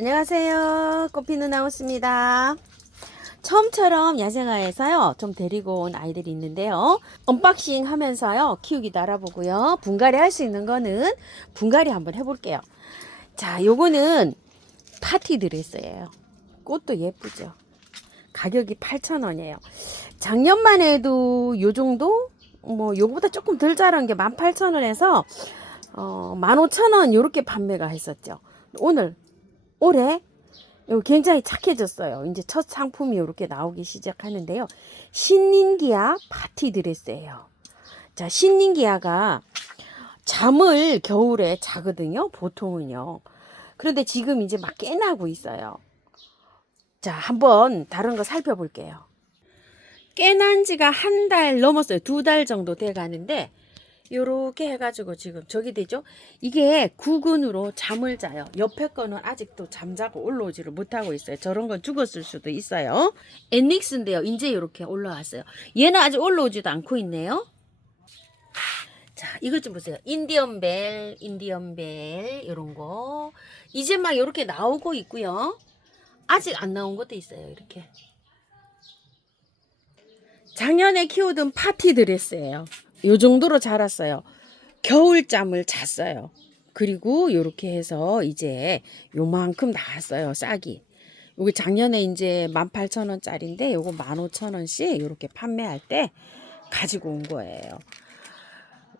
안녕하세요. 꽃피는 하우스입니다. 처음처럼 야생화에서요 좀 데리고 온 아이들이 있는데요, 언박싱 하면서요 키우기도 알아보고요, 분갈이 할 수 있는 거는 분갈이 한번 해볼게요. 자, 요거는 파티 드레스예요. 꽃도 예쁘죠. 가격이 8,000원이에요 작년만 해도 요 정도, 뭐 요거보다 조금 덜 자란 게 18,000원에서 15,000원 요렇게 판매가 했었죠. 올해 굉장히 착해졌어요. 이제 첫 상품이 이렇게 나오기 시작하는데요. 신닌기아 파티 드레스예요. 자, 신닌기아가 잠을 겨울에 자거든요. 보통은요. 그런데 지금 이제 막 깨나고 있어요. 자, 한번 다른 거 살펴볼게요. 깨난 지가 한 달 넘었어요. 2달 정도 돼 가는데 요렇게 해가지고 지금 저기 되죠. 이게 구근으로 잠을 자요. 옆에 거는 아직도 잠자고 올라오지를 못하고 있어요. 저런 건 죽었을 수도 있어요. 엔닉스인데요. 이제 이렇게 올라왔어요. 얘는 아직 올라오지도 않고 있네요. 자, 이것 좀 보세요. 인디언벨 이런 거 이제 막 이렇게 나오고 있고요. 아직 안 나온 것도 있어요. 이렇게 작년에 키우던 파티 드레스예요. 요 정도로 자랐어요. 겨울잠을 잤어요. 그리고 요렇게 해서 이제 요만큼 나왔어요. 싹이. 요게 작년에 이제 18,000원짜리인데 요거 15,000원씩 요렇게 판매할 때 가지고 온 거예요.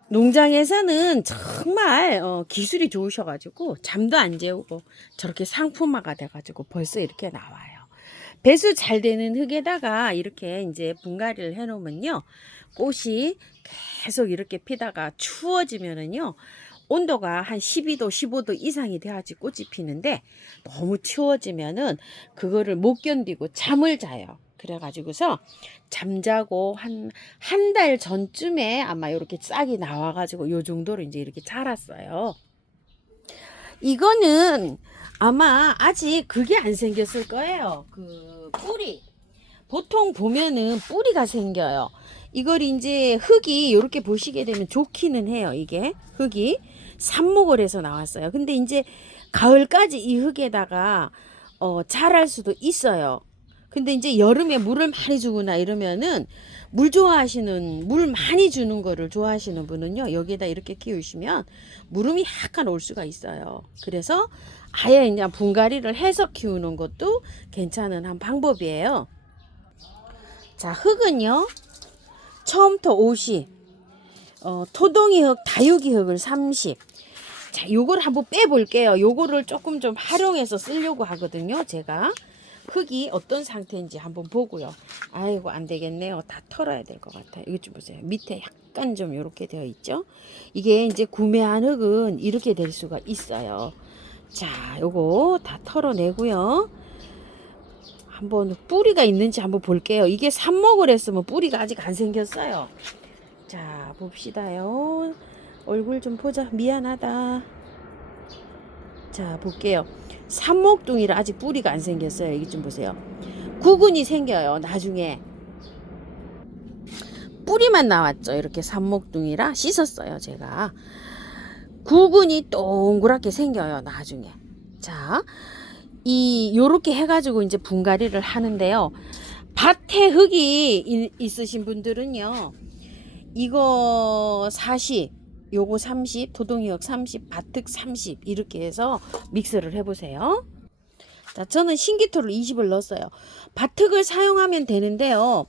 농장에서는 정말 기술이 좋으셔가지고 잠도 안 재우고 저렇게 상품화가 돼가지고 벌써 이렇게 나와요. 배수 잘 되는 흙에다가 이렇게 이제 분갈이를 해 놓으면요, 꽃이 계속 이렇게 피다가 추워지면은요, 온도가 한 12도 15도 이상이 돼야지 꽃이 피는데 너무 추워지면은 그거를 못 견디고 잠을 자요. 그래가지고서 잠자고 한 달 전쯤에 아마 이렇게 싹이 나와가지고 요 정도로 이제 이렇게 자랐어요. 이거는 아마 아직 그게 안 생겼을 거예요. 그 뿌리. 보통 보면은 뿌리가 생겨요. 이걸 이제 흙이 이렇게 보시게 되면 좋기는 해요. 이게 흙이 삽목을 해서 나왔어요. 근데 이제 가을까지 이 흙에다가 자랄 수도 있어요. 근데 이제 여름에 물을 많이 주거나 이러면은 물 많이 주는 거를 좋아하시는 분은요, 여기에다 이렇게 키우시면 물음이 약간 올 수가 있어요. 그래서 아예 그냥 분갈이를 해서 키우는 것도 괜찮은 한 방법이에요. 자, 흙은요, 처음부터 50, 토동이 흙, 다육이 흙을 30. 자, 요걸 한번 빼볼게요. 요거를 조금 좀 활용해서 쓰려고 하거든요, 제가. 흙이 어떤 상태인지 한번 보고요. 아이고, 안 되겠네요. 다 털어야 될 것 같아요. 이거 좀 보세요. 밑에 약간 좀 이렇게 되어 있죠. 이게 이제 구매한 흙은 이렇게 될 수가 있어요. 자, 요거 다 털어내고요. 한번 뿌리가 있는지 한번 볼게요. 이게 삽목을 했으면 뿌리가 아직 안 생겼어요. 자, 봅시다요. 얼굴 좀 보자. 미안하다. 자, 볼게요. 삽목둥이라 아직 뿌리가 안 생겼어요. 이게 좀 보세요. 구근이 생겨요. 나중에 뿌리만 나왔죠. 이렇게 삽목둥이라 씻었어요. 제가 구근이 동그랗게 생겨요. 나중에. 자, 요렇게 해가지고 이제 분갈이를 하는데요. 밭에 흙이 있으신 분들은요, 이거 40, 요거 30, 토동이역 30, 밭흙 30 이렇게 해서 믹스를 해보세요. 자, 저는 신기토를 20을 넣었어요. 밭흙을 사용하면 되는데요,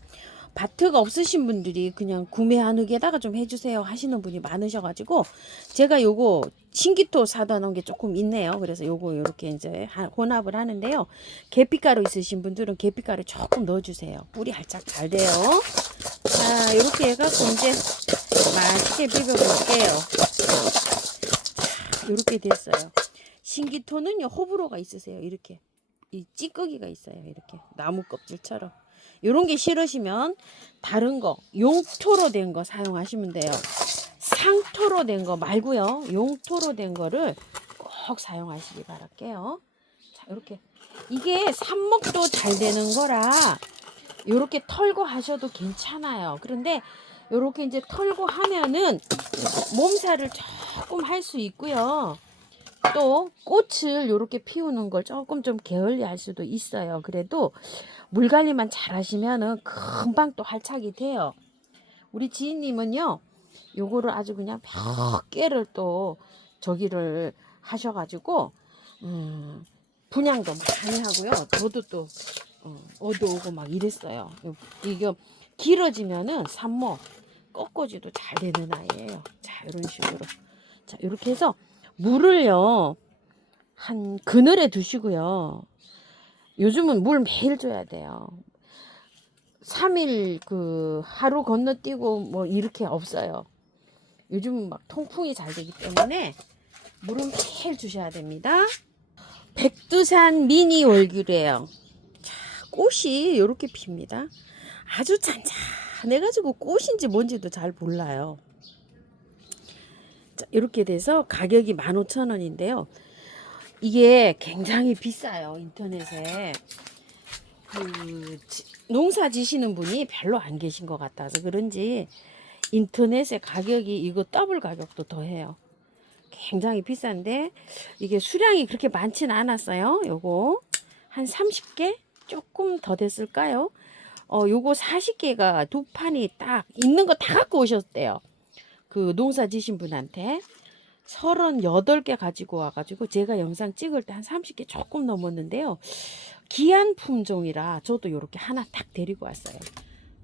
밭흙 없으신 분들이 그냥 구매한 흙에다가 좀 해주세요 하시는 분이 많으셔가지고 제가 요거 신기토 사다 놓은 게 조금 있네요. 그래서 요거 요렇게 이제 혼합을 하는데요. 계피가루 있으신 분들은 계피가루 조금 넣어주세요. 뿌리 활짝 잘 돼요. 자, 요렇게 해갖고 이제 맛있게 비벼볼게요. 자, 요렇게 됐어요. 신기토는요, 호불호가 있으세요. 이렇게 이 찌꺼기가 있어요. 이렇게 나무 껍질처럼. 요런 게 싫으시면 다른 거, 용토로 된 거 사용하시면 돼요. 상토로 된 거 말고요, 용토로 된 거를 꼭 사용하시기 바랄게요. 자, 이렇게 이게 삽목도 잘 되는 거라 요렇게 털고 하셔도 괜찮아요. 그런데 요렇게 이제 털고 하면은 몸살을 조금 할 수 있고요. 또 꽃을 이렇게 피우는 걸 조금 좀 게을리 할 수도 있어요. 그래도 물 관리만 잘 하시면은 금방 또 활착이 돼요. 우리 지인님은요, 요거를 아주 그냥 몇 개를 또 저기를 하셔가지고, 분양도 많이 하고요. 저도 또 얻어오고 막 이랬어요. 이게 길어지면은 산모 꺾어지도 잘 되는 아이예요. 자, 이런 식으로. 자, 이렇게 해서 물을요, 한 그늘에 두시고요. 요즘은 물 매일 줘야 돼요. 3일 그 하루 건너뛰고 뭐 이렇게 없어요. 요즘 막 통풍이 잘 되기 때문에 물은 매일 주셔야 됩니다. 백두산 미니 월귤이에요. 자, 꽃이 이렇게 핍니다. 아주 잔잔해가지고 꽃인지 뭔지도 잘 몰라요. 자, 이렇게 돼서 가격이 15,000원인데요. 이게 굉장히 비싸요. 인터넷에. 농사 지시는 분이 별로 안 계신 것 같아서 그런지 인터넷에 가격이 이거 더블 가격도 더 해요. 굉장히 비싼데 이게 수량이 그렇게 많진 않았어요. 요거 한 30개 조금 더 됐을까요? 요거 40개가 두 판이 딱 있는 거 다 갖고 오셨대요. 그 농사 지신 분한테 38개 가지고 와가지고 제가 영상 찍을 때 한 30개 조금 넘었는데요. 귀한 품종이라 저도 이렇게 하나 딱 데리고 왔어요.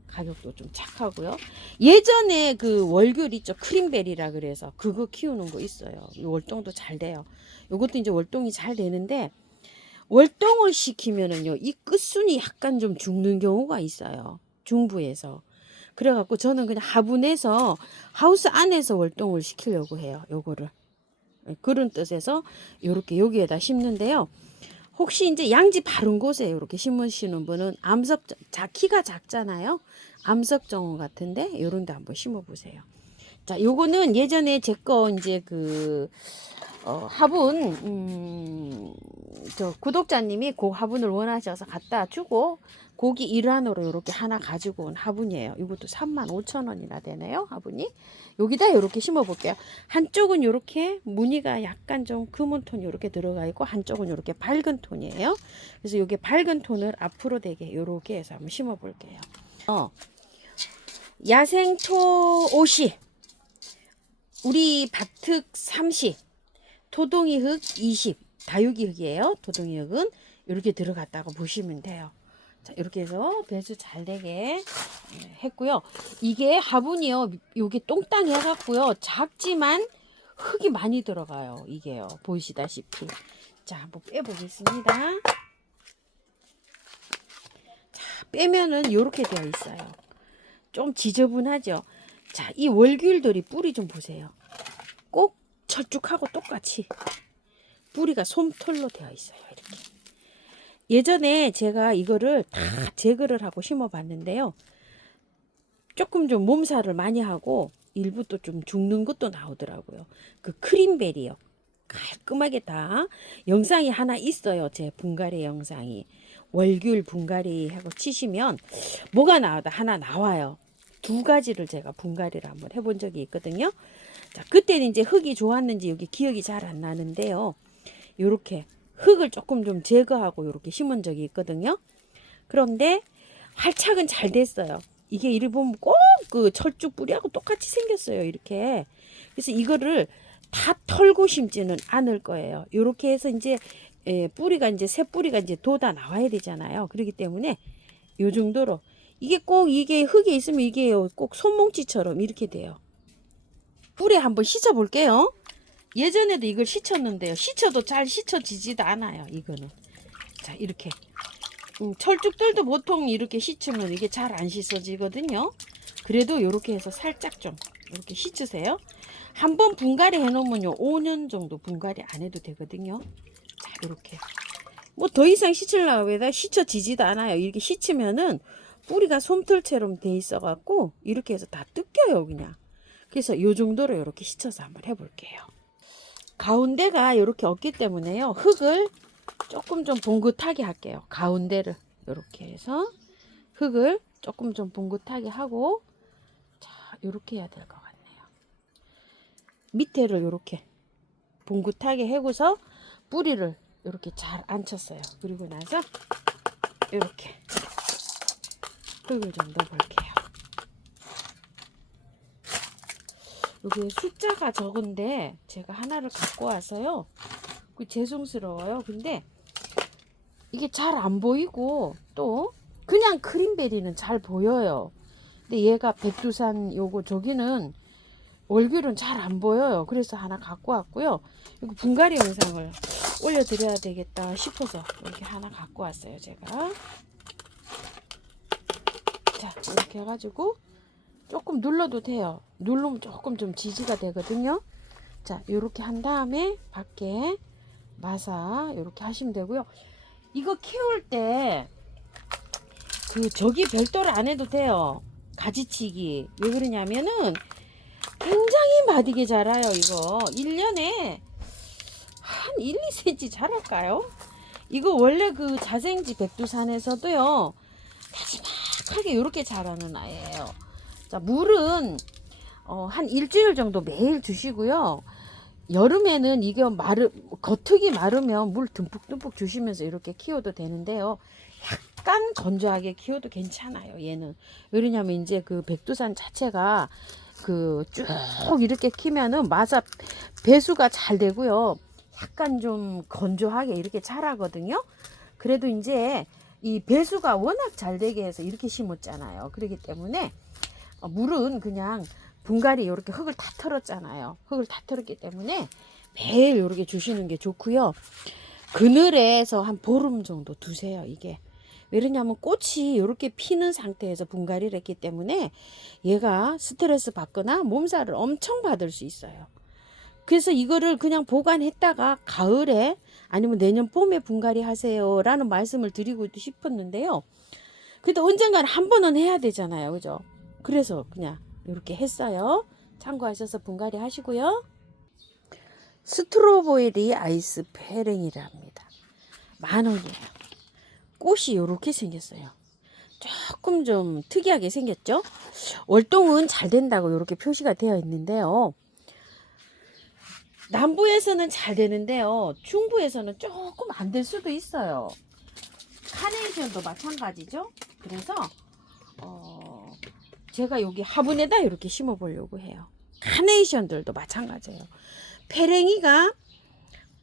가격도 좀 착하고요. 예전에 그 월귤 있죠. 크림베리라 그래서 그거 키우는 거 있어요. 월동도 잘 돼요. 요것도 이제 월동이 잘 되는데 월동을 시키면은요. 이 끝순이 약간 좀 죽는 경우가 있어요. 중부에서. 그래갖고 저는 그냥 화분에서 하우스 안에서 월동을 시키려고 해요. 요거를. 그런 뜻에서 요렇게 여기에다 심는데요. 혹시 이제 양지 바른 곳에 이렇게 심으시는 분은 키가 작잖아요. 암석정원 같은데 요런 데 한번 심어 보세요. 자, 요거는 예전에 제 거 이제 그 화분 저 구독자님이 그 화분을 원하셔서 갖다 주고 고기 일환으로 이렇게 하나 가지고 온 화분이에요. 이것도 35,000원이나 되네요. 화분이. 여기다 이렇게 심어 볼게요. 한쪽은 이렇게 무늬가 약간 좀 금은 톤이 이렇게 들어가 있고 한쪽은 이렇게 밝은 톤이에요. 그래서 이게 밝은 톤을 앞으로 되게 이렇게 해서 한번 심어 볼게요. 야생토 50, 우리 밭흙 30, 토동이 흙 20, 다육이 흙이에요. 토동이 흙은 이렇게 들어갔다고 보시면 돼요. 자, 이렇게 해서 배수 잘 되게 했고요. 이게 화분이요. 요게 똥땅 해갖고요. 작지만 흙이 많이 들어가요. 이게요. 보이시다시피. 자, 한번 빼보겠습니다. 자, 빼면은 요렇게 되어 있어요. 좀 지저분하죠. 자, 이 월귤들이 뿌리 좀 보세요. 꼭 철쭉하고 똑같이 뿌리가 솜털로 되어 있어요. 이렇게. 예전에 제가 이거를 다 제거를 하고 심어 봤는데요. 조금 좀 몸살을 많이 하고 일부 또 좀 죽는 것도 나오더라고요. 그 크림베리요. 깔끔하게 다 영상이 하나 있어요. 제 분갈이 영상이. 월귤 분갈이 하고 치시면 뭐가 나와도 하나 나와요. 두 가지를 제가 분갈이를 한번 해본 적이 있거든요. 자, 그때는 이제 흙이 좋았는지 여기 기억이 잘 안 나는데요. 요렇게 흙을 조금 좀 제거하고 이렇게 심은 적이 있거든요. 그런데 활착은 잘 됐어요. 이게 이리 보면 꼭 그 철쭉 뿌리하고 똑같이 생겼어요. 이렇게. 그래서 이거를 다 털고 심지는 않을 거예요. 이렇게 해서 이제 뿌리가 이제 새 뿌리가 이제 돋아 나와야 되잖아요. 그렇기 때문에 요 정도로 이게 꼭 이게 흙에 있으면 이게 꼭 손뭉치처럼 이렇게 돼요. 뿌리 한번 씻어 볼게요. 예전에도 이걸 씻었는데요. 씻어도 잘 씻어지지도 않아요. 이거는. 자, 이렇게. 철쭉들도 보통 이렇게 씻으면 이게 잘 안 씻어지거든요. 그래도 이렇게 해서 살짝 좀 이렇게 씻으세요. 한번 분갈이 해놓으면요 5년 정도 분갈이 안 해도 되거든요. 자, 이렇게 뭐 더 이상 씻으려고 해도 씻어지지도 않아요. 이렇게 씻으면은 뿌리가 솜털처럼 돼 있어 갖고 이렇게 해서 다 뜯겨요 그냥. 그래서 요 정도로 이렇게 씻어서 한번 해볼게요. 가운데가 이렇게 없기 때문에요 흙을 조금 좀 봉긋하게 할게요. 가운데를 이렇게 해서 흙을 조금 좀 봉긋하게 하고, 자, 이렇게 해야 될 것 같네요. 밑에를 이렇게 봉긋하게 해고서 뿌리를 이렇게 잘 앉혔어요. 그리고 나서 이렇게 흙을 좀 넣어볼게요. 여기 숫자가 적은데 제가 하나를 갖고 와서요. 죄송스러워요. 근데 이게 잘 안 보이고 또 그냥 크림베리는 잘 보여요. 근데 얘가 백두산 요거 저기는 월귤은 잘 안 보여요. 그래서 하나 갖고 왔고요. 이거 분갈이 영상을 올려드려야 되겠다 싶어서 이렇게 하나 갖고 왔어요. 제가. 자, 이렇게 해가지고 조금 눌러도 돼요. 누르면 조금 좀 지지가 되거든요. 자, 이렇게 한 다음에 밖에 마사 이렇게 하시면 되고요. 이거 키울 때 저기 별도로 안 해도 돼요. 가지치기. 왜 그러냐면은 굉장히 마디게 자라요. 이거 1년에 한 1, 2cm 자랄까요? 이거 원래 그 자생지 백두산에서도요 나지막하게 이렇게 자라는 아이예요. 자, 물은 한 일주일 정도 매일 주시고요. 여름에는 이게 겉흙이 마르면 물 듬뿍듬뿍 주시면서 이렇게 키워도 되는데요. 약간 건조하게 키워도 괜찮아요. 얘는 왜냐면 이제 그 백두산 자체가 쭉 이렇게 키면은 배수가 잘 되고요. 약간 좀 건조하게 이렇게 자라거든요. 그래도 이제 이 배수가 워낙 잘 되게 해서 이렇게 심었잖아요. 그렇기 때문에 물은 그냥 분갈이 이렇게 흙을 다 털었잖아요. 흙을 다 털었기 때문에 매일 이렇게 주시는 게 좋고요. 그늘에서 한 보름 정도 두세요. 이게 왜냐면 꽃이 이렇게 피는 상태에서 분갈이를 했기 때문에 얘가 스트레스 받거나 몸살을 엄청 받을 수 있어요. 그래서 이거를 그냥 보관했다가 가을에 아니면 내년 봄에 분갈이 하세요 라는 말씀을 드리고 싶었는데요. 그래도 언젠가는 한 번은 해야 되잖아요. 그죠? 그래서 그냥 이렇게 했어요. 참고하셔서 분갈이 하시고요. 스트로베리 아이스 페랭이랍니다. 10,000원이에요. 꽃이 이렇게 생겼어요. 조금 좀 특이하게 생겼죠? 월동은 잘 된다고 이렇게 표시가 되어 있는데요. 남부에서는 잘 되는데요. 중부에서는 조금 안 될 수도 있어요. 카네이션도 마찬가지죠. 그래서 제가 여기 화분에다 이렇게 심어 보려고 해요. 카네이션들도 마찬가지예요. 페랭이가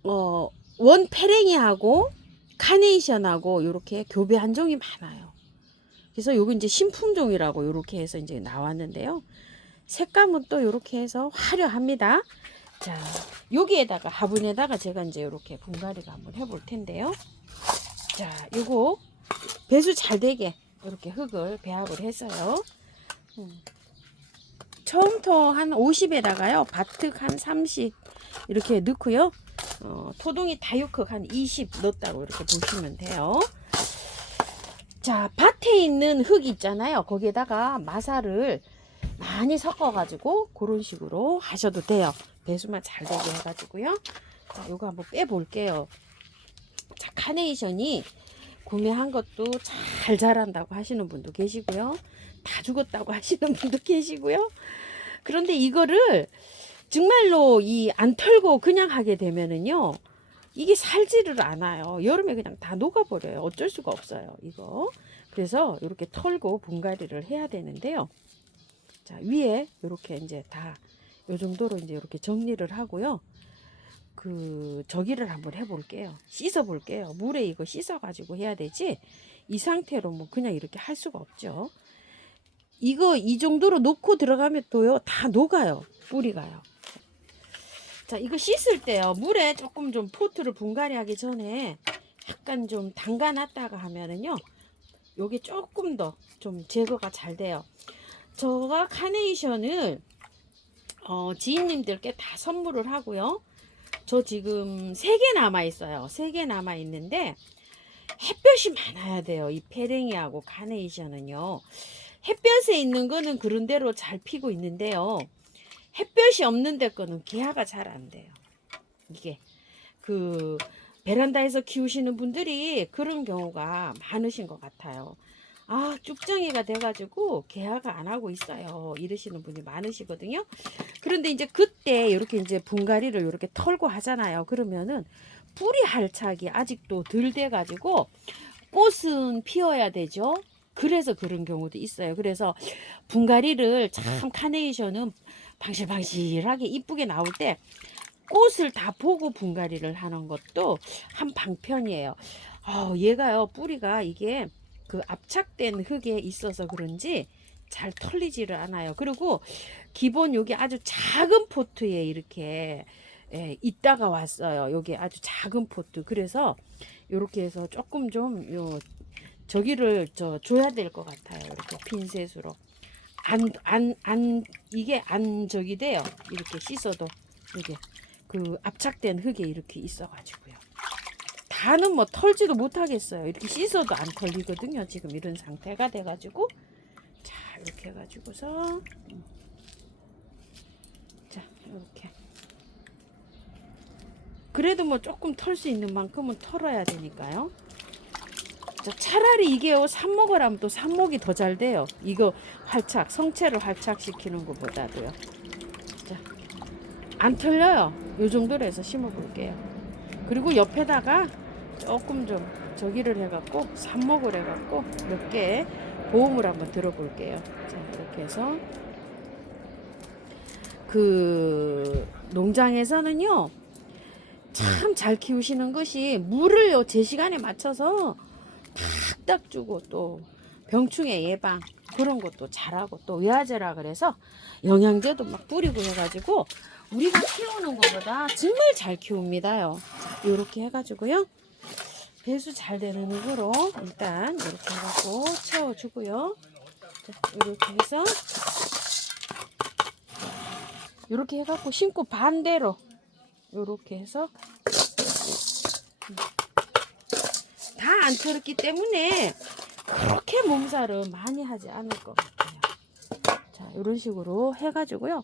원 페랭이하고 카네이션하고 이렇게 교배 한 종이 많아요. 그래서 요거 이제 신품종이라고 이렇게 해서 이제 나왔는데요. 색감은 또 이렇게 해서 화려합니다. 자, 여기에다가 화분에다가 제가 이제 이렇게 분갈이를 한번 해볼 텐데요. 자, 요거 배수 잘 되게 이렇게 흙을 배합을 했어요. 처음부터 한 50에다가요 밭흙 한 30 이렇게 넣고요. 토동이 다육흙 한 20 넣었다고 이렇게 보시면 돼요. 자, 밭에 있는 흙 있잖아요. 거기에다가 마사를 많이 섞어 가지고 그런 식으로 하셔도 돼요. 배수만 잘 되게 해 가지고요. 자, 요거 한번 빼 볼게요. 자, 카네이션이 구매한 것도 잘 자란다고 하시는 분도 계시고요. 다 죽었다고 하시는 분도 계시고요. 그런데 이거를 정말로 안 털고 그냥 하게 되면은요, 이게 살지를 않아요. 여름에 그냥 다 녹아버려요. 어쩔 수가 없어요, 이거. 그래서 이렇게 털고 분갈이를 해야 되는데요. 자, 위에 이렇게 이제 다 요 정도로 이제 이렇게 정리를 하고요. 저기를 한번 해볼게요. 씻어 볼게요. 물에 이거 씻어 가지고 해야 되지, 이 상태로 뭐 그냥 이렇게 할 수가 없죠. 이거 이 정도로 놓고 들어가면 또요 다 녹아요. 뿌리가요. 자, 이거 씻을 때요 물에 조금 좀 포트를 분갈이 하기 전에 약간 좀 담가 놨다가 하면은요 요게 조금 더 좀 제거가 잘 돼요. 제가 카네이션을 지인님들께 다 선물을 하고요. 저 지금 3개 남아 있어요. 3개 남아 있는데 햇볕이 많아야 돼요. 이 페랭이하고 카네이션은요. 햇볕에 있는 거는 그런 대로 잘 피고 있는데요. 햇볕이 없는 데 거는 개화가 잘 안 돼요. 이게 베란다에서 키우시는 분들이 그런 경우가 많으신 것 같아요. 쭉정이가 돼가지고 개화가 안 하고 있어요. 이러시는 분이 많으시거든요. 그런데 이제 그때 이렇게 이제 분갈이를 이렇게 털고 하잖아요. 그러면은 뿌리 활착이 아직도 덜 돼가지고 꽃은 피어야 되죠. 그래서 그런 경우도 있어요. 그래서 분갈이를 참 카네이션은 방실방실하게 이쁘게 나올 때 꽃을 다 보고 분갈이를 하는 것도 한 방편이에요. 얘가요, 뿌리가 이게 그 압착된 흙에 있어서 그런지 잘 털리지를 않아요. 그리고 기본 여기 아주 작은 포트에 이렇게 있다가 왔어요. 여기 아주 작은 포트. 그래서 이렇게 해서 조금 좀 저기를 줘야 될 것 같아요. 이렇게 핀셋으로 이게 안 저기 돼요. 이렇게 씻어도 이게 그 압착된 흙에 이렇게 있어가지고요. 다는 뭐 털지도 못하겠어요. 이렇게 씻어도 안 털리거든요. 지금 이런 상태가 돼가지고 자 이렇게 해가지고서 자 이렇게 그래도 뭐 조금 털 수 있는 만큼은 털어야 되니까요. 자, 차라리 이게요 삽목을 또 삽목이 더 잘 돼요. 이거 활착 성체를 활착시키는 것보다도요. 자, 안 털려요. 요 정도로 해서 심어 볼게요. 그리고 옆에다가 조금 좀 저기를 해갖고 삽목을 해갖고 몇 개 보험을 한번 들어볼게요. 자, 이렇게 해서 그 농장에서는요 참 잘 키우시는 것이 물을요 제 시간에 맞춰서 탁탁 주고 또 병충해 예방 그런 것도 잘하고 또 외화제라 그래서 영양제도 막 뿌리고 해가지고 우리가 키우는 것보다 정말 잘 키웁니다요. 자, 이렇게 해가지고요. 배수 잘 되는 흙으로 일단 이렇게 해갖고 채워주고요. 자, 이렇게 해서 이렇게 해갖고 심고 반대로 이렇게 해서 다 안 털었기 때문에 그렇게 몸살은 많이 하지 않을 것 같아요. 자, 이런 식으로 해가지고요.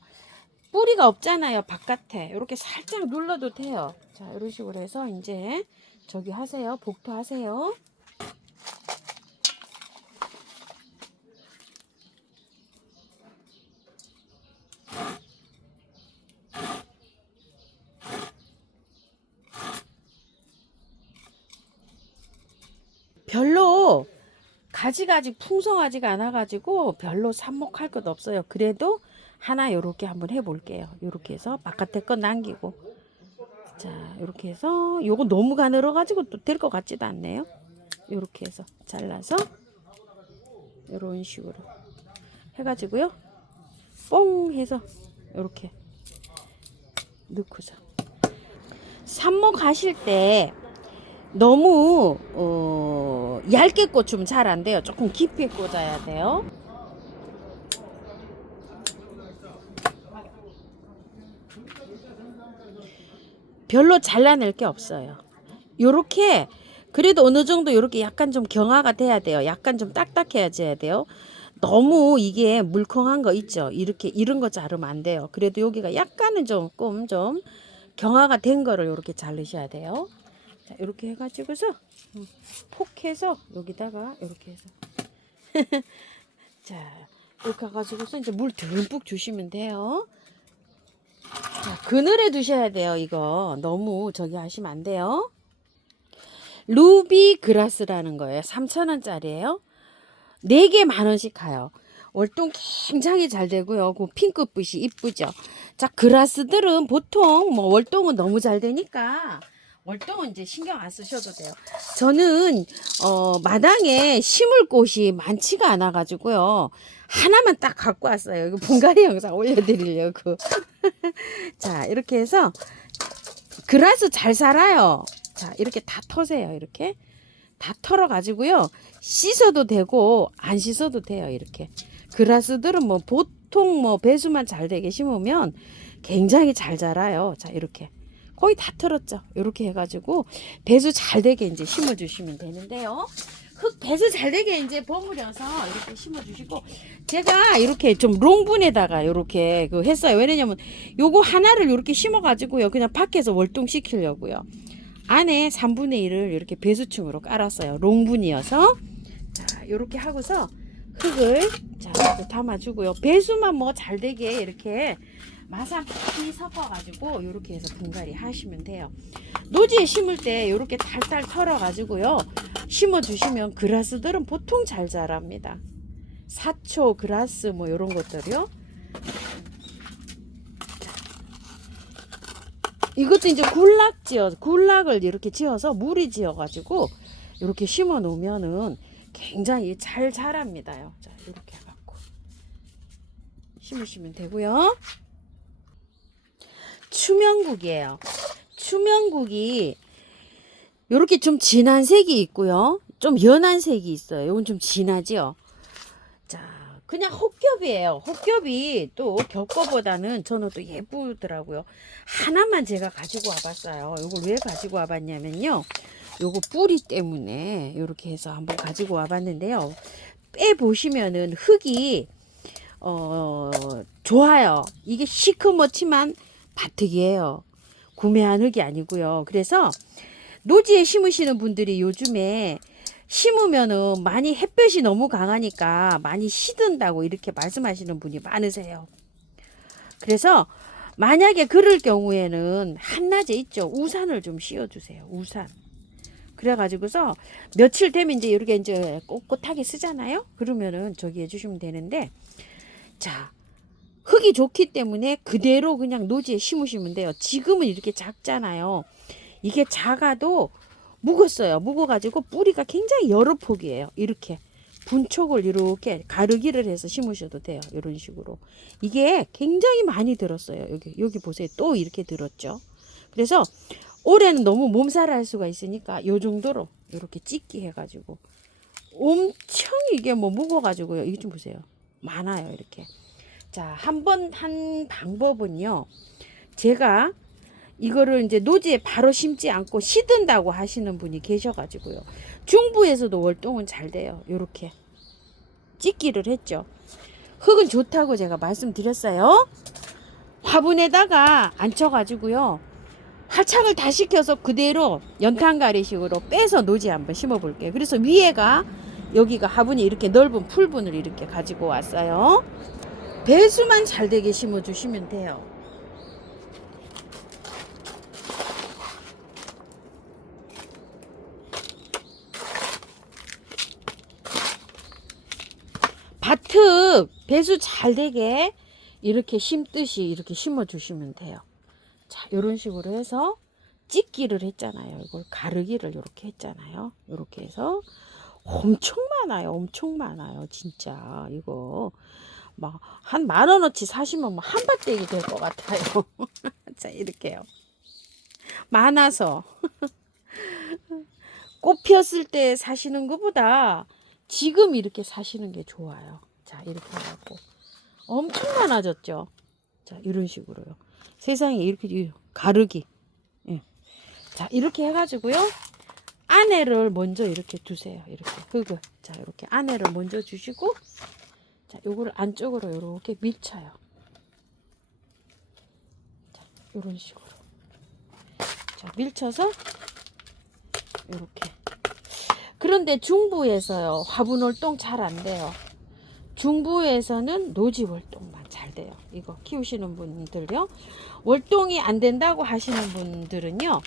뿌리가 없잖아요. 바깥에 이렇게 살짝 눌러도 돼요. 자, 이런 식으로 해서 이제 저기 하세요. 복토하세요. 별로 가지가 아직 풍성하지가 않아 가지고 별로 삽목할 것 없어요. 그래도 하나 요렇게 한번 해볼게요. 요렇게 해서 바깥에 거 남기고 자 요렇게 해서 요거 너무 가늘어 가지고 또 될 것 같지도 않네요. 요렇게 해서 잘라서 요런 식으로 해가지고요 뽕 해서 요렇게 넣고서 삽목 하실 때 너무 얇게 꽂으면 잘 안 돼요. 조금 깊이 꽂아야 돼요. 별로 잘라낼 게 없어요. 요렇게 그래도 어느 정도 요렇게 약간 좀 경화가 돼야 돼요. 약간 좀 딱딱해져야 돼요. 너무 이게 물컹한 거 있죠. 이렇게 이런 거 자르면 안 돼요. 그래도 여기가 약간은 조금 좀 경화가 된 거를 요렇게 자르셔야 돼요. 자, 이렇게 해가지고서 폭해서 여기다가 이렇게 해서 자 이렇게 해가지고서 이제 물 듬뿍 주시면 돼요. 자, 그늘에 두셔야 돼요. 이거 너무 저기 하시면 안 돼요. 루비 그라스라는 거예요. 3,000원짜리예요. 4개 10,000원씩 가요. 월동 굉장히 잘 되고요. 그 핑크빛이 이쁘죠. 자, 그라스들은 보통 뭐 월동은 너무 잘 되니까 월동은 이제 신경 안 쓰셔도 돼요. 저는 마당에 심을 곳이 많지가 않아 가지고요. 하나만 딱 갖고 왔어요. 이거 분갈이 영상 올려드리려고. 자, 이렇게 해서 그라스 잘 살아요. 자, 이렇게 다 터세요. 이렇게 다 털어 가지고요. 씻어도 되고 안 씻어도 돼요. 이렇게 그라스들은 뭐 보통 뭐 배수만 잘 되게 심으면 굉장히 잘 자라요. 자, 이렇게 거의 다 털었죠. 이렇게 해가지고 배수 잘 되게 이제 심어주시면 되는데요. 흙 배수 잘 되게 이제 버무려서 이렇게 심어주시고 제가 이렇게 좀 롱분에다가 이렇게 그 했어요. 왜냐면 요거 하나를 이렇게 심어가지고요. 그냥 밖에서 월동시키려고요. 안에 3분의 1을 이렇게 배수층으로 깔았어요. 롱분이어서 자 요렇게 하고서 흙을 자 이렇게 담아주고요. 배수만 뭐 잘 되게 이렇게 마사 많이 섞어가지고 요렇게 해서 분갈이 하시면 돼요. 노지에 심을 때 요렇게 탈탈 털어가지고요. 심어주시면 그라스들은 보통 잘 자랍니다. 사초, 그라스 뭐 요런 것들이요. 이것도 이제 굴락을 이렇게 지어서 무리 지어가지고 이렇게 심어 놓으면은 굉장히 잘 자랍니다요. 자, 이렇게 해갖고 심으시면 되고요. 추명국이에요. 추명국이 이렇게 좀 진한 색이 있고요. 좀 연한 색이 있어요. 이건 좀 진하지요. 자, 그냥 혹겹이에요. 혹겹이 또 겹거보다는 저는 또 예쁘더라고요. 하나만 제가 가지고 와봤어요. 이걸 왜 가지고 와봤냐면요. 요거 뿌리 때문에 이렇게 해서 한번 가지고 와봤는데요. 빼 보시면은 흙이 좋아요. 이게 시커멓지만 바특이에요. 구매한 흙이 아니고요. 그래서 노지에 심으시는 분들이 요즘에 심으면은 많이 햇볕이 너무 강하니까 많이 시든다고 이렇게 말씀하시는 분이 많으세요. 그래서 만약에 그럴 경우에는 한낮에 있죠. 우산을 좀 씌워주세요. 우산. 그래가지고서 며칠 되면 이제 이렇게 이제 꼿꼿하게 쓰잖아요. 그러면은 저기 해주시면 되는데, 자, 흙이 좋기 때문에 그대로 그냥 노지에 심으시면 돼요. 지금은 이렇게 작잖아요. 이게 작아도 묵었어요. 묵어가지고 뿌리가 굉장히 여러 폭이에요. 이렇게 분촉을 이렇게 가르기를 해서 심으셔도 돼요. 이런 식으로. 이게 굉장히 많이 들었어요. 여기 보세요. 또 이렇게 들었죠. 그래서 올해는 너무 몸살을 할 수가 있으니까 요 정도로 이렇게 찢기 해가지고 엄청 이게 뭐 묵어가지고요. 이거 좀 보세요. 많아요. 이렇게. 자, 한 방법은요. 제가 이거를 이제 노지에 바로 심지 않고 시든다고 하시는 분이 계셔가지고요. 중부에서도 월동은 잘 돼요. 요렇게 찢기를 했죠. 흙은 좋다고 제가 말씀드렸어요. 화분에다가 앉혀가지고요. 화창을 다 시켜서 그대로 연탄가리식으로 빼서 노지에 한번 심어 볼게요. 그래서 위에가 여기가 화분이 이렇게 넓은 풀분을 이렇게 가지고 왔어요. 배수만 잘 되게 심어 주시면 돼요. 밭흙 배수 잘 되게 이렇게 심듯이 이렇게 심어 주시면 돼요. 자, 이런 식으로 해서 찢기를 했잖아요. 이걸 가르기를 이렇게 했잖아요. 이렇게 해서 엄청 많아요. 엄청 많아요. 진짜 이거 막 한 10,000원어치 사시면 뭐 한 밭대기 될 것 같아요. 자, 이렇게요. 많아서 꽃 피었을 때 사시는 것보다 지금 이렇게 사시는 게 좋아요. 자, 이렇게 해갖고 엄청 많아졌죠. 자, 이런 식으로요. 세상에 이렇게 가르기. 예. 자, 이렇게 해가지고요. 안에를 먼저 이렇게 두세요. 이렇게 흙을. 자, 이렇게 안에를 먼저 주시고, 자, 요거를 안쪽으로 이렇게 밀쳐요. 자, 요런 식으로. 자, 밀쳐서 이렇게. 그런데 중부에서요, 화분 활동 잘 안 돼요. 중부에서는 노지 월동만 잘 돼요. 이거 키우시는 분들요. 월동이 안 된다고 하시는 분들은요.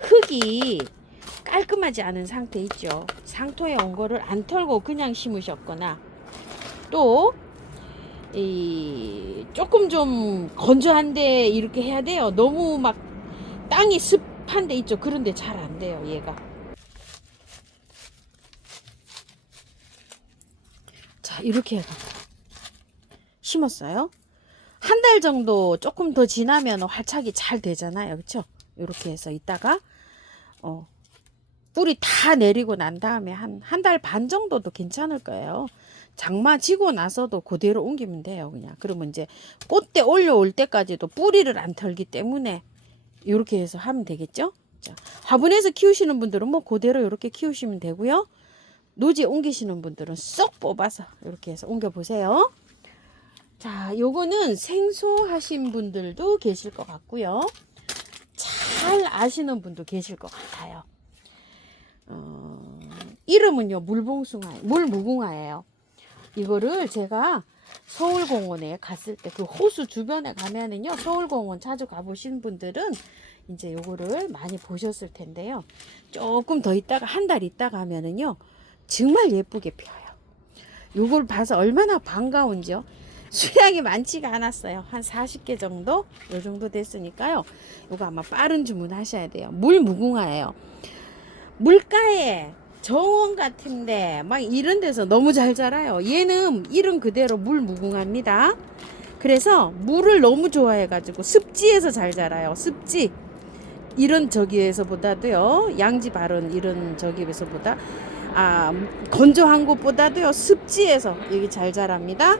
흙이 깔끔하지 않은 상태 있죠. 상토에 온 거를 안 털고 그냥 심으셨거나 또 조금 좀 건조한데 이렇게 해야 돼요. 너무 막 땅이 습한데 있죠. 그런데 잘 안 돼요. 얘가. 자, 이렇게 심었어요. 한 달 정도 조금 더 지나면 활착이 잘 되잖아요. 그렇죠? 이렇게 해서 있다가 뿌리 다 내리고 난 다음에 한 달 반 정도도 괜찮을 거예요. 장마 지고 나서도 그대로 옮기면 돼요. 그냥. 그러면 이제 꽃대 올려올 때까지도 뿌리를 안 털기 때문에 이렇게 해서 하면 되겠죠? 자, 화분에서 키우시는 분들은 뭐 그대로 이렇게 키우시면 되고요. 노지에 옮기시는 분들은 쏙 뽑아서 이렇게 해서 옮겨 보세요. 자, 요거는 생소하신 분들도 계실 것 같고요. 잘 아시는 분도 계실 것 같아요. 이름은요 물무궁화예요. 이거를 제가 서울공원에 갔을 때 그 호수 주변에 가면은요, 서울공원 자주 가보신 분들은 이제 요거를 많이 보셨을 텐데요. 조금 더 있다가 한 달 있다가 하면은요 정말 예쁘게 펴요. 요걸 봐서 얼마나 반가운지요. 수량이 많지가 않았어요. 한 40개 정도? 요 정도 됐으니까요. 요거 아마 빠른 주문하셔야 돼요. 물무궁화예요. 물가에 정원 같은데 막 이런 데서 너무 잘 자라요. 얘는 이름 그대로 물무궁화입니다. 그래서 물을 너무 좋아해 가지고 습지에서 잘 자라요. 습지. 이런 저기에서보다도요. 양지 바른 이런 저기에서보다 건조한 곳보다도요. 습지에서 여기 잘 자랍니다.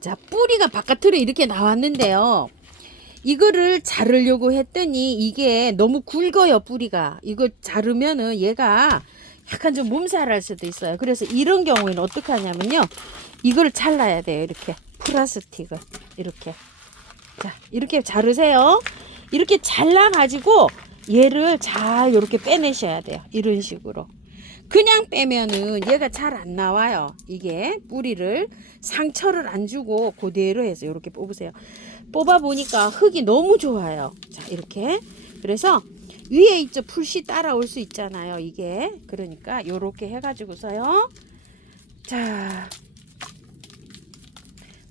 자, 뿌리가 바깥으로 이렇게 나왔는데요. 이거를 자르려고 했더니 이게 너무 굵어요, 뿌리가. 이거 자르면은 얘가 약간 좀 몸살할 수도 있어요. 그래서 이런 경우에는 어떻게 하냐면요. 이걸 잘라야 돼요. 이렇게 플라스틱을 이렇게. 자, 이렇게 자르세요. 이렇게 잘라가지고 얘를 잘 이렇게 빼내셔야 돼요. 이런 식으로. 그냥 빼면은 얘가 잘 안 나와요. 이게 뿌리를 상처를 안 주고 그대로 해서 이렇게 뽑으세요. 뽑아 보니까 흙이 너무 좋아요. 자, 이렇게. 그래서 위에 있죠. 풀씨 따라올 수 있잖아요. 이게. 그러니까 이렇게 해가지고서요. 자,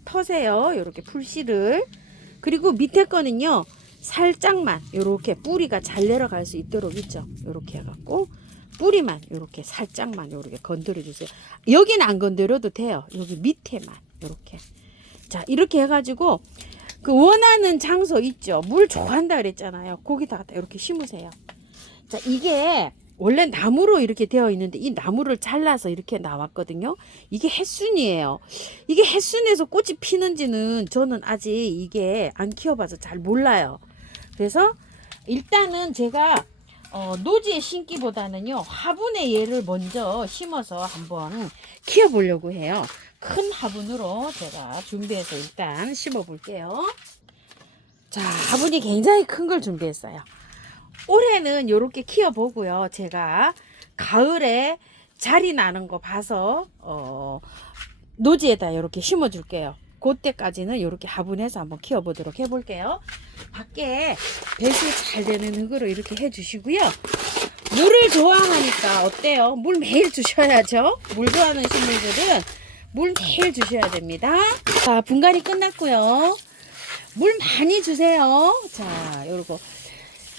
터세요. 이렇게 풀씨를. 그리고 밑에 거는요. 살짝만 이렇게 뿌리가 잘 내려갈 수 있도록 있죠. 이렇게 해갖고 뿌리만 이렇게 살짝만 이렇게 건드려 주세요. 여기는 안 건드려도 돼요. 여기 밑에만 이렇게. 자, 이렇게 해가지고 그 원하는 장소 있죠. 물 좋아한다 그랬잖아요. 거기다가 이렇게 심으세요. 자, 이게 원래 나무로 이렇게 되어 있는데 이 나무를 잘라서 이렇게 나왔거든요. 이게 햇순이에요. 이게 햇순에서 꽃이 피는지는 저는 아직 이게 안 키워봐서 잘 몰라요. 그래서 일단은 제가 노지에 심기보다는요 화분에 얘를 먼저 심어서 한번 키워보려고 해요. 큰 화분으로 제가 준비해서 일단 심어 볼게요. 자, 화분이 굉장히 큰 걸 준비했어요. 올해는 이렇게 키워보고요. 제가 가을에 자리 나는 거 봐서 노지에다 이렇게 심어 줄게요. 그때까지는 이렇게 화분에서 한번 키워보도록 해볼게요. 밖에 배수 잘 되는 흙으로 이렇게 해주시고요. 물을 좋아하니까 어때요? 물 매일 주셔야죠. 물 좋아하는 식물들은 물 매일 주셔야 됩니다. 자, 분갈이 끝났고요. 물 많이 주세요. 자,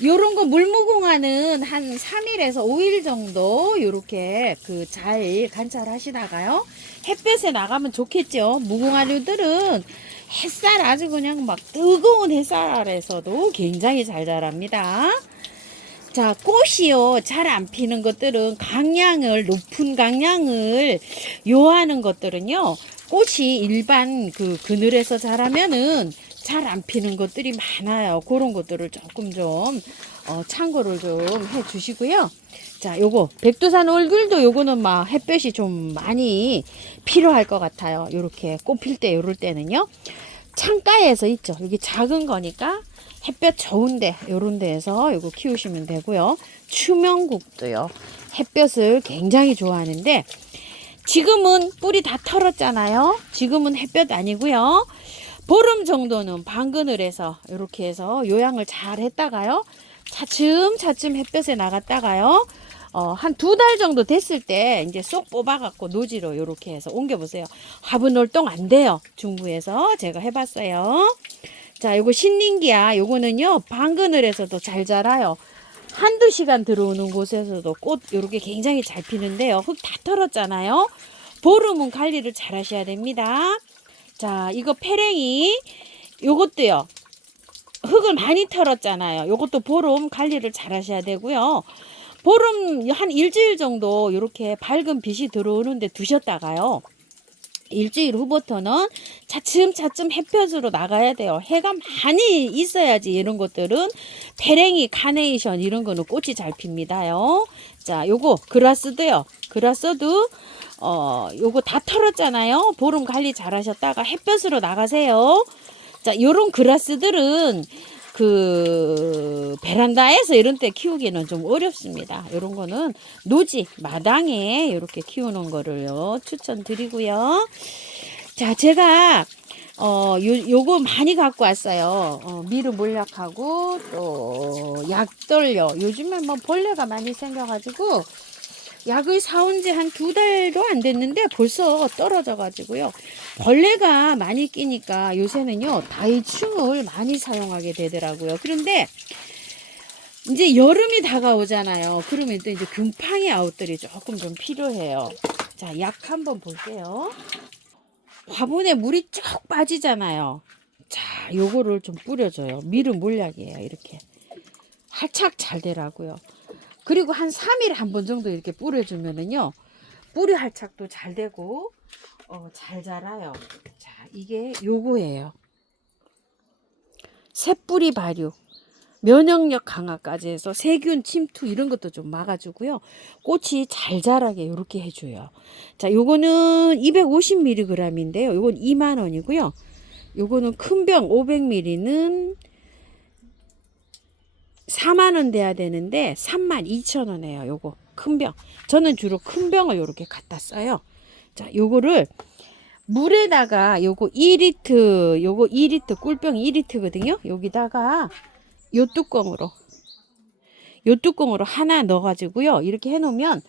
요런 거 물무궁화는 한 3일에서 5일 정도 요렇게 잘 관찰하시다가요. 햇볕에 나가면 좋겠죠. 무궁화류들은 햇살 아주 그냥 막 뜨거운 햇살 아래서도 굉장히 잘 자랍니다. 자, 꽃이요. 잘 안 피는 것들은 높은 강량을 요하는 것들은요. 꽃이 일반 그늘에서 자라면은 잘 안 피는 것들이 많아요. 그런 것들을 조금 좀 참고를 좀 해 주시고요. 자, 요거 백두산 얼굴도 요거는 막 햇볕이 좀 많이 필요할 것 같아요. 요렇게 꽃 필 때 요럴 때는요. 창가에서 있죠. 여기 작은 거니까 햇볕 좋은데 요런 데에서 요거 키우시면 되고요. 추명국도요. 햇볕을 굉장히 좋아하는데 지금은 뿌리 다 털었잖아요. 지금은 햇볕 아니고요. 보름 정도는 방그늘에서 이렇게 해서 요양을 잘 했다가요. 차츰차츰 햇볕에 나갔다가요. 한 2달 정도 됐을 때 이제 쏙 뽑아갖고 노지로 이렇게 해서 옮겨보세요. 화분 월동 안 돼요. 중부에서 제가 해봤어요. 자, 요거 신nin기야. 요거는요 방그늘에서도 잘 자라요. 한두 시간 들어오는 곳에서도 꽃 요렇게 굉장히 잘 피는데요. 흙 다 털었잖아요. 보름은 관리를 잘 하셔야 됩니다. 자, 이거 페랭이 요것도요. 흙을 많이 털었잖아요. 요것도 보름 관리를 잘 하셔야 되고요. 보름 한 일주일 정도 이렇게 밝은 빛이 들어오는데 두셨다가요. 일주일 후부터는 차츰차츰 햇볕으로 나가야 돼요. 해가 많이 있어야지 이런 것들은 페랭이, 카네이션 이런 거는 꽃이 잘 핍니다요. 자, 요거 그라스도요. 그라스도 요거 다 털었잖아요. 보름 관리 잘 하셨다가 햇볕으로 나가세요. 자, 요런 그라스들은 그 베란다에서 이런 때 키우기는 좀 어렵습니다. 이런 거는 노지 마당에 이렇게 키우는 거를요 추천드리고요. 자, 제가 요거 많이 갖고 왔어요. 미르 몰약하고 또 약돌요. 요즘에 뭐 벌레가 많이 생겨가지고 약을 사온 지 한 2달도 안 됐는데 벌써 떨어져 가지고요. 벌레가 많이 끼니까 요새는요 다이충을 많이 사용하게 되더라고요. 그런데 이제 여름이 다가오잖아요. 그러면 또 이제 곰팡이 아웃들이 조금 좀 필요해요. 자, 약 한번 볼게요. 화분에 물이 쭉 빠지잖아요. 자, 요거를 좀 뿌려줘요. 미르 몰약이에요. 이렇게 활착 잘 되라고요. 그리고 한 3일에 한 번 정도 이렇게 뿌려주면은요 뿌리 활착도 잘 되고 잘 자라요. 자, 이게 요거예요. 새뿌리 발육, 면역력 강화까지 해서 세균 침투 이런 것도 좀 막아주고요. 꽃이 잘 자라게 이렇게 해줘요. 자, 요거는 250mg인데요. 요건 2만 원이고요. 요거는 큰 병 500ml는 4만 원 돼야 되는데 32,000원이에요. 요거 큰 병. 저는 주로 큰 병을 요렇게 갖다 써요. 자, 요거를 물에다가 요거 2리터, 요거 2리터 꿀병 2리터거든요. 여기다가 요 뚜껑으로 하나 넣어 가지고요. 이렇게 해 놓으면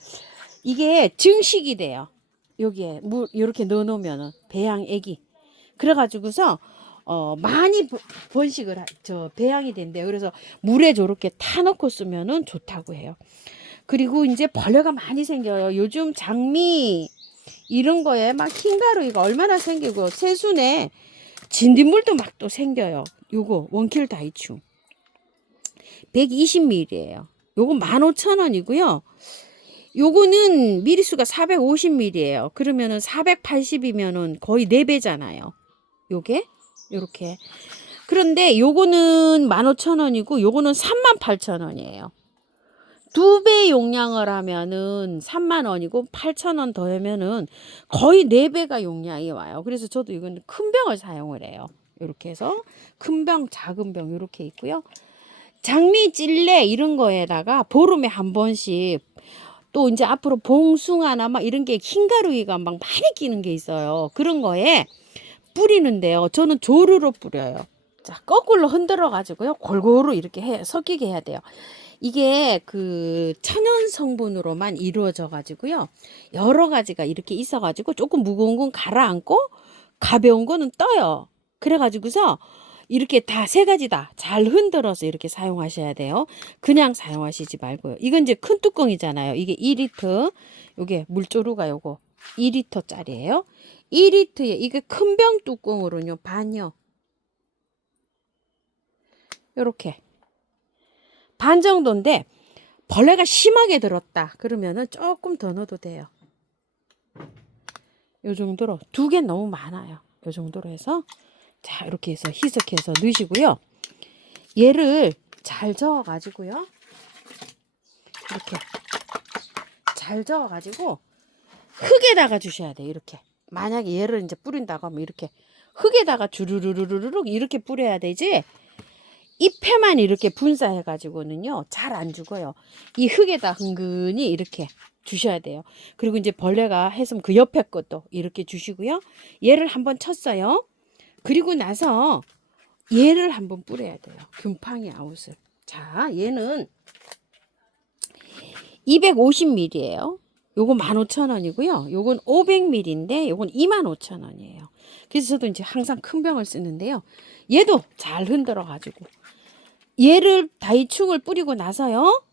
이게 증식이 돼요. 여기에 물 이렇게 넣어 놓으면은 배양액이 그래 가지고서 많이 번식을 배양이 된대요. 그래서 물에 저렇게 타 놓고 쓰면은 좋다고 해요. 그리고 이제 벌레가 많이 생겨요. 요즘 장미 이런 거에 막 흰가루가 얼마나 생기고 새순에 진딧물도 막 또 생겨요. 요거 원킬 다이충 120ml예요. 요거 15,000원이고요. 요거는 미리수가 450ml예요. 그러면은 480이면은 거의 4배잖아요. 요게 요렇게. 그런데 요거는 15,000원이고 요거는 38,000원이에요. 2배 용량을 하면은 3만원이고 8,000원 더 하면은 거의 4배가 용량이 와요. 그래서 저도 이건 큰 병을 사용을 해요. 이렇게 해서 큰 병, 작은 병 이렇게 있고요. 장미, 찔레 이런 거에다가 보름에 한 번씩 또 이제 앞으로 봉숭아나 막 이런 게 흰가루이가 막 많이 끼는 게 있어요. 그런 거에 뿌리는데요. 저는 조르로 뿌려요. 자, 거꾸로 흔들어 가지고요. 골고루 이렇게 섞이게 해야 돼요. 이게 그 천연 성분으로만 이루어져 가지고요. 여러 가지가 이렇게 있어 가지고 조금 무거운 건 가라앉고 가벼운 거는 떠요. 그래 가지고서 이렇게 다 세 가지 다 잘 흔들어서 이렇게 사용하셔야 돼요. 그냥 사용하시지 말고요. 이건 이제 큰 뚜껑이잖아요. 이게 2리터. 요게 물조루가 요거 2리터짜리예요. 2리터에 이게 큰 병 뚜껑으로는요. 반요. 요렇게 반 정도인데 벌레가 심하게 들었다 그러면은 조금 더 넣어도 돼요. 요 정도로 2개 너무 많아요. 요 정도로 해서 자 이렇게 해서 희석해서 넣으시고요. 얘를 잘 저어 가지고요. 이렇게 잘 저어 가지고 흙에다가 주셔야 돼요. 이렇게 만약에 얘를 이제 뿌린다고 하면 이렇게 흙에다가 주르르르르륵 이렇게 뿌려야 되지. 잎에만 이렇게 분사해 가지고는요 잘 안 죽어요. 이 흙에다 흥근히 이렇게 주셔야 돼요. 그리고 이제 벌레가 했으면 그 옆에 것도 이렇게 주시고요. 얘를 한번 쳤어요. 그리고 나서 얘를 한번 뿌려야 돼요. 곰팡이 아웃을. 자, 얘는 250ml예요. 요거 15,000원이고요. 요건 500ml인데 요건 25,000원이에요. 그래서 저도 이제 항상 큰 병을 쓰는데요. 얘도 잘 흔들어 가지고 얘를 다이충을 뿌리고 나서요.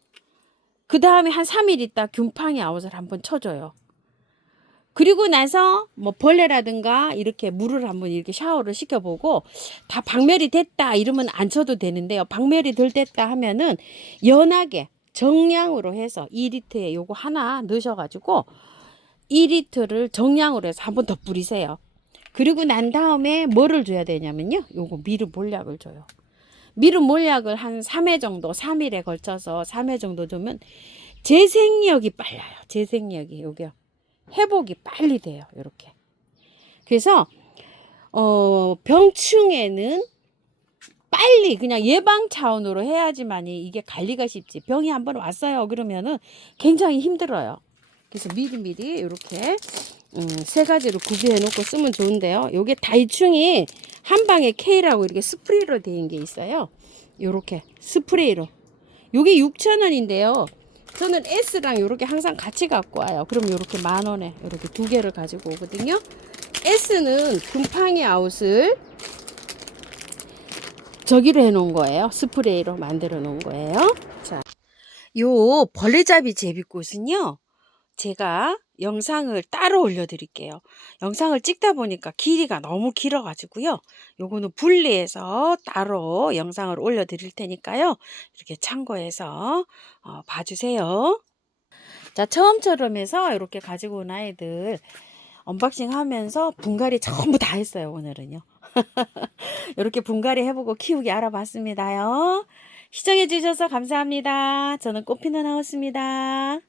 그 다음에 한 3일 있다 곰팡이 아웃을 한번 쳐줘요. 그리고 나서 뭐 벌레라든가 이렇게 물을 한번 이렇게 샤워를 시켜보고 다 박멸이 됐다 이러면 안 쳐도 되는데요. 박멸이 덜 됐다 하면은 연하게 정량으로 해서 2리터에 요거 하나 넣으셔가지고 2리터를 정량으로 해서 한번 더 뿌리세요. 그리고 난 다음에 뭐를 줘야 되냐면요. 요거 미르 몰약을 줘요. 미르 몰약을 한 3회 정도, 3일에 걸쳐서 3회 정도 두면 재생력이 빨라요. 재생력이 요게 회복이 빨리 돼요. 이렇게. 그래서 병충해는 빨리 그냥 예방 차원으로 해야지만이 이게 관리가 쉽지. 병이 한번 왔어요 그러면은 굉장히 힘들어요. 그래서 미리미리 이렇게 세 가지로 구비해 놓고 쓰면 좋은데요. 요게 다이충이 한방에 K라고 이렇게 스프레이로 되어 게 있어요. 요렇게 스프레이로. 요게 6,000원인데요. 저는 S랑 요렇게 항상 같이 갖고 와요. 그럼 요렇게 10,000원에 요렇게 두 개를 가지고 오거든요. S는 곰팡이 아웃을 저기로 해 놓은 거예요. 스프레이로 만들어 놓은 거예요. 자, 요 벌레잡이 제비꽃은요. 제가 영상을 따로 올려드릴게요. 영상을 찍다 보니까 길이가 너무 길어가지고요. 요거는 분리해서 따로 영상을 올려드릴 테니까요. 이렇게 참고해서 봐주세요. 자, 처음처럼 해서 이렇게 가지고 온 아이들 언박싱 하면서 분갈이 전부 다 했어요. 오늘은요. 이렇게 분갈이 해보고 키우기 알아봤습니다요. 시청해 주셔서 감사합니다. 저는 꽃피는 하우스입니다.